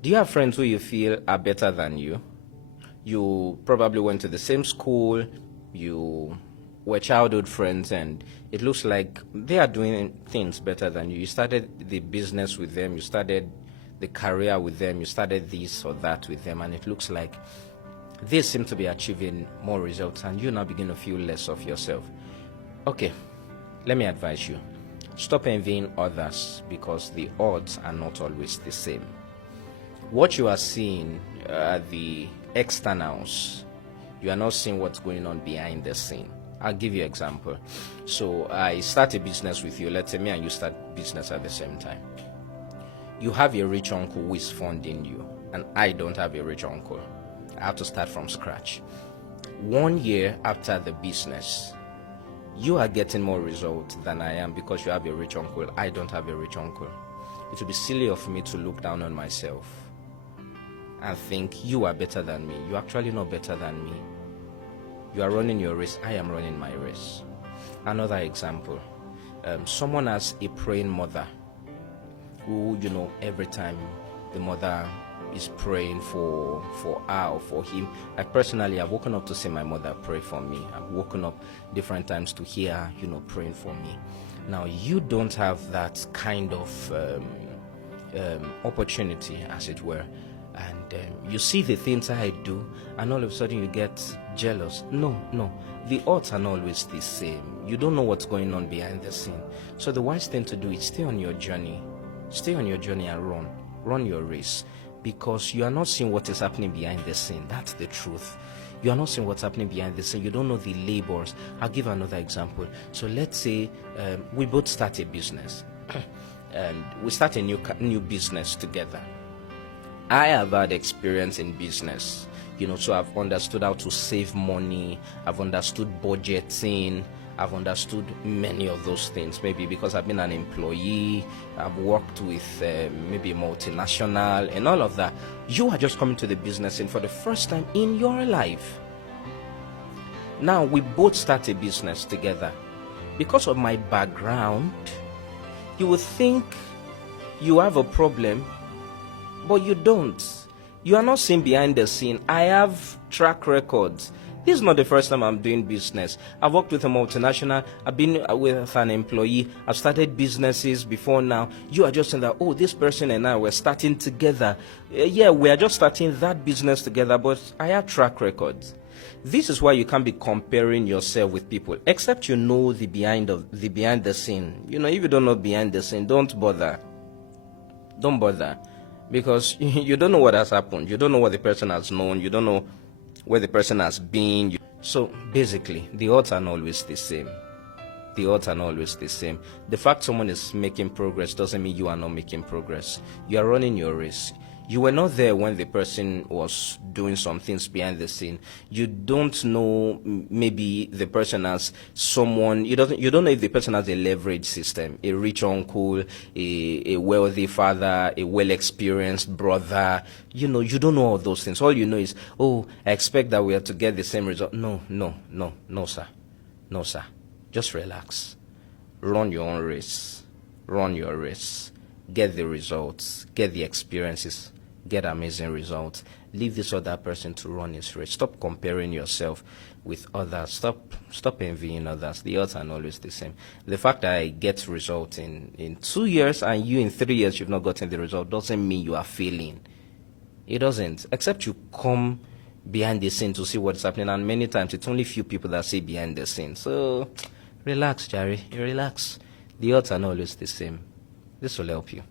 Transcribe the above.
Do you have friends who you feel are better than you? You probably went to the same school, you were childhood friends, and it looks like they are doing things better than you. You started the business with them, you started the career with them, you started this or that with them, and it looks like they seem to be achieving more results, and you now begin to feel less of yourself. Okay, let me advise you. Stop envying others, because the odds are not always the same. What you are seeing are the externals. You are not seeing what's going on behind the scene. I'll give you an example. So I start a business with you. Let's say me and you start business at the same time. You have a rich uncle who is funding you, and I don't have a rich uncle. I have to start from scratch. 1 year after the business, you are getting more results than I am because you have a rich uncle. I don't have a rich uncle. It would be silly of me to look down on myself and think you are better than me. You're actually not better than me. You are running your race. I am running my race. Another example. Someone has a praying mother who, every time the mother is praying for her or for him. Like personally, I've woken up to see my mother pray for me. I've woken up different times to hear her, praying for me. Now, you don't have that kind of opportunity, as it were. And you see the things I do, and all of a sudden you get jealous. No. The odds are not always the same. You don't know what's going on behind the scene. So the wise thing to do is stay on your journey. Stay on your journey and run. Run your race. Because you are not seeing what is happening behind the scene. That's the truth. You are not seeing what's happening behind the scene. You don't know the labors. I'll give another example. So let's say we both start a business. And we start a new business together. I have had experience in business, so I've understood how to save money, I've understood budgeting, I've understood many of those things, maybe because I've been an employee, I've worked with maybe a multinational and all of that. You are just coming to the business and for the first time in your life. Now we both start a business together. Because of my background, you would think you have a problem, but you don't. You are not seeing behind the scene. I have track records. This is not the first time I'm doing business. I've worked with a multinational. I've been with an employee. I've started businesses before now. You are just saying that, this person and I were starting together. Yeah, we are just starting that business together, but I have track records. This is why you can't be comparing yourself with people, except you know the behind the scene. If you don't know behind the scene, don't bother. Don't bother. Because you don't know what has happened. You don't know what the person has known. You don't know where the person has been. So basically, the odds are not always the same. The odds are not always the same. The fact someone is making progress doesn't mean you are not making progress. You are running your race. You were not there when the person was doing some things behind the scene. You don't know, maybe the person has someone, you don't know if the person has a leverage system, a rich uncle, a wealthy father, a well-experienced brother. You don't know all those things. All you know is, I expect that we are to get the same result. No, sir. No, sir. Just relax. Run your own race. Run your race. Get the results. Get the experiences. Get amazing results. Leave this other person to run his race. Stop comparing yourself with others. Stop envying others. The odds are not always the same. The fact that I get results in 2 years and you in 3 years you've not gotten the result doesn't mean you are failing. It doesn't. Except you come behind the scene to see what's happening, and many times it's only few people that see behind the scene. So relax, Jerry. Relax. The odds are not always the same. This will help you.